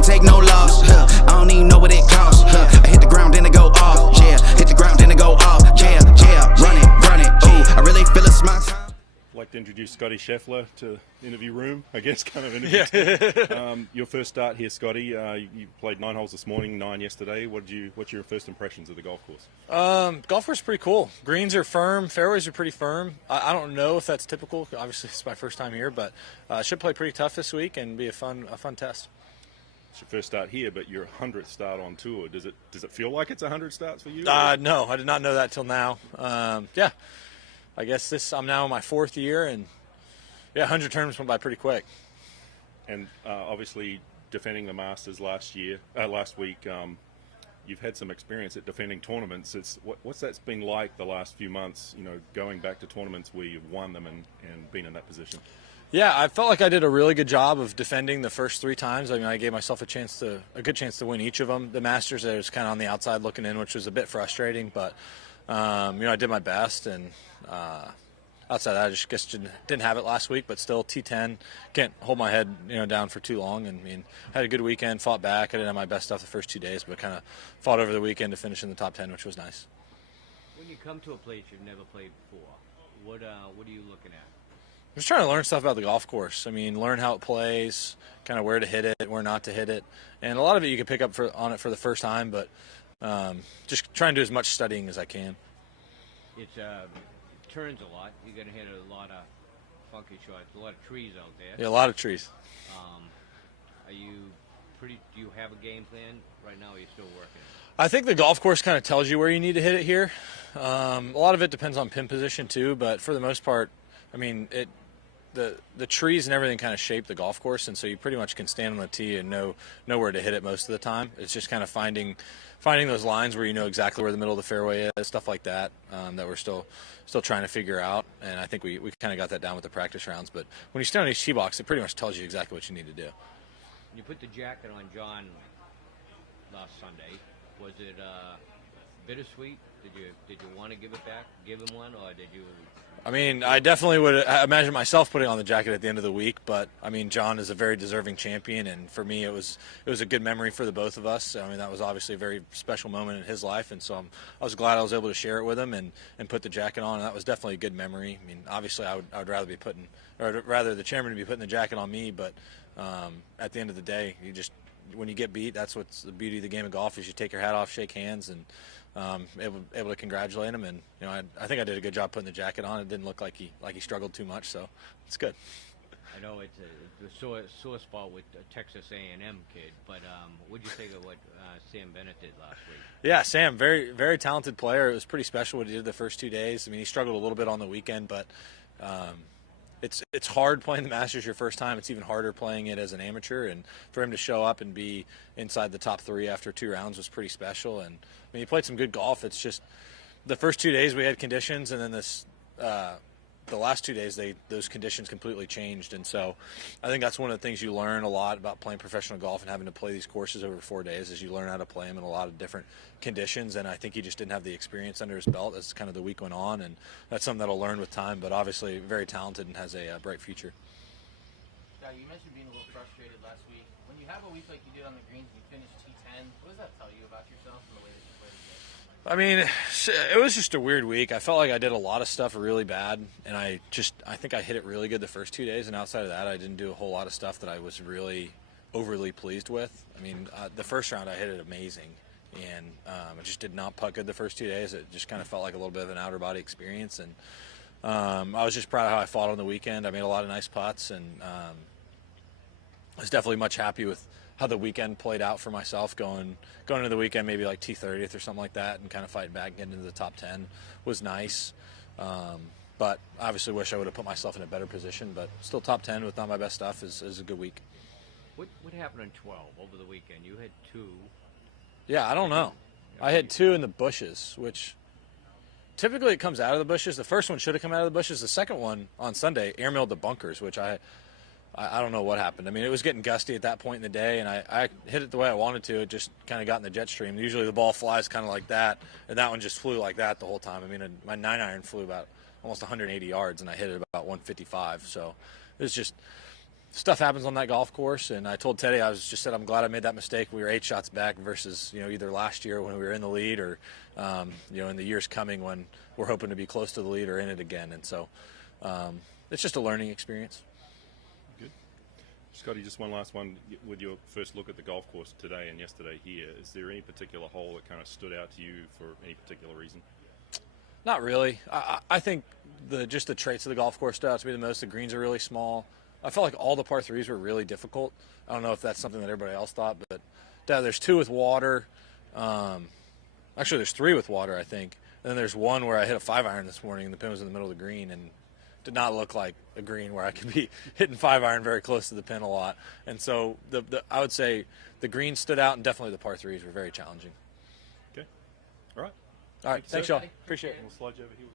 can't take no loss. I don't even know what it costs. I hit the ground, then it go off. Yeah, hit the ground, then it go off. Yeah, run it. Ooh, I really feel it's my time. I'd like to introduce Scottie Scheffler to the interview room, I guess, kind of interview. Your first start here, Scottie. You played 9 holes this morning, 9 yesterday. What's your first impressions of the golf course? Golf course is pretty cool. Greens are firm, fairways are pretty firm. I don't know if that's typical. Obviously, it's my first time here, but should play pretty tough this week and be a fun test. It's your first start here, but your 100th start on tour. Does it feel like it's 100 starts for you? No, I did not know that till now. Yeah. I guess I'm now in my 4th year, and yeah, 100 tournaments went by pretty quick. And obviously, defending the Masters last week, you've had some experience at defending tournaments. What's that been like the last few months? You know, going back to tournaments where you've won them and been in that position. Yeah, I felt like I did a really good job of defending the first 3 times. I mean, I gave myself a good chance to win each of them. The Masters, I was kind of on the outside looking in, which was a bit frustrating, but I did my best, and outside of that, I just guess didn't have it last week, but still T10, can't hold my head down for too long. And I mean, had a good weekend, fought back. I didn't have my best stuff the first 2 days, but kind of fought over the weekend to finish in the top 10, which was nice. When you come to a place you've never played before, what are you looking at? I'm just trying to learn stuff about the golf course. I mean, learn how it plays, kind of where to hit it, where not to hit it, and a lot of it you can pick up on it for the first time, but just trying to do as much studying as I can. It turns a lot. You're going to hit a lot of funky shots, a lot of trees out there. Yeah, a lot of trees. Do you have a game plan right now, or are you still working? I think the golf course kind of tells you where you need to hit it here. A lot of it depends on pin position too, but for the most part, I mean, the trees and everything kind of shape the golf course, and so you pretty much can stand on the tee and know where to hit it most of the time. It's just kind of finding those lines where you know exactly where the middle of the fairway is, stuff like that, that we're still trying to figure out. And I think we kind of got that down with the practice rounds. But when you stand on each tee box, it pretty much tells you exactly what you need to do. You put the jacket on John last Sunday. Was it bittersweet? Did you want to give it back, give him one, or did you? I mean, I definitely would imagine myself putting on the jacket at the end of the week, but I mean, John is a very deserving champion, and for me, it was a good memory for the both of us. I mean, that was obviously a very special moment in his life, and so I was glad I was able to share it with him and put the jacket on, and that was definitely a good memory. I mean, obviously, I would rather the chairman be putting the jacket on me, but at the end of the day, when you get beat, that's what's the beauty of the game of golf is you take your hat off, shake hands, and able to congratulate him. And I think I did a good job putting the jacket on. It didn't look like he struggled too much, so it's good. I know it's a sore spot with a Texas A&M kid, but what did you think of what Sam Bennett did last week? Yeah, Sam, very very talented player. It was pretty special what he did the first 2 days. I mean, he struggled a little bit on the weekend, but it's hard playing the Masters your first time. It's even harder playing it as an amateur, and for him to show up and be inside the top 3 after 2 rounds was pretty special. And I mean, he played some good golf. It's just the first 2 days we had conditions, and then the last 2 days those conditions completely changed. And so I think that's one of the things you learn a lot about playing professional golf and having to play these courses over 4 days is you learn how to play them in a lot of different conditions. And I think he just didn't have the experience under his belt as kind of the week went on, and that's something that'll learn with time, but obviously very talented and has a bright future. Yeah, you mentioned being a little frustrated last week. When you have a week like you did on the greens and you finish T10, what does that tell you about yourself and the way that you play the game? I mean, it was just a weird week. I felt like I did a lot of stuff really bad, and I think I hit it really good the first 2 days, and outside of that, I didn't do a whole lot of stuff that I was really overly pleased with. I mean, the first round I hit it amazing, and I just did not putt good the first 2 days. It just kind of felt like a little bit of an outer body experience, and I was just proud of how I fought on the weekend. I made a lot of nice putts, and I was definitely much happy with how the weekend played out for myself, going into the weekend maybe like T30th or something like that, and kind of fighting back and getting into the top 10 was nice. But obviously wish I would have put myself in a better position, but still top 10 with not my best stuff is a good week. What happened on 12 over the weekend? You had 2. Yeah, I don't know. I had 2 in the bushes, which typically it comes out of the bushes. The first one should have come out of the bushes. The second one on Sunday airmailed the bunkers, which I don't know what happened. I mean, it was getting gusty at that point in the day, and I hit it the way I wanted to. It just kind of got in the jet stream. Usually the ball flies kind of like that, and that one just flew like that the whole time. I mean, my 9-iron flew about almost 180 yards, and I hit it about 155. So it was just stuff happens on that golf course, and I told Teddy, I was just said I'm glad I made that mistake. We were 8 shots back versus either last year when we were in the lead or in the years coming when we're hoping to be close to the lead or in it again. And so it's just a learning experience. Good. Scotty, just one last one. With your first look at the golf course today and yesterday here, is there any particular hole that kind of stood out to you for any particular reason? Not really. I think just the traits of the golf course stood out to me the most. The greens are really small. I felt like all the par threes were really difficult. I don't know if that's something that everybody else thought, but there's 2 with water. Actually, there's 3 with water, I think. And then there's one where I hit a 5-iron this morning, and the pin was in the middle of the green, and did not look like a green where I could be hitting 5-iron very close to the pin a lot. And so I would say the greens stood out, and definitely the par threes were very challenging. Okay. All right. All right. Thanks, y'all. Appreciate it. We'll slide you over here.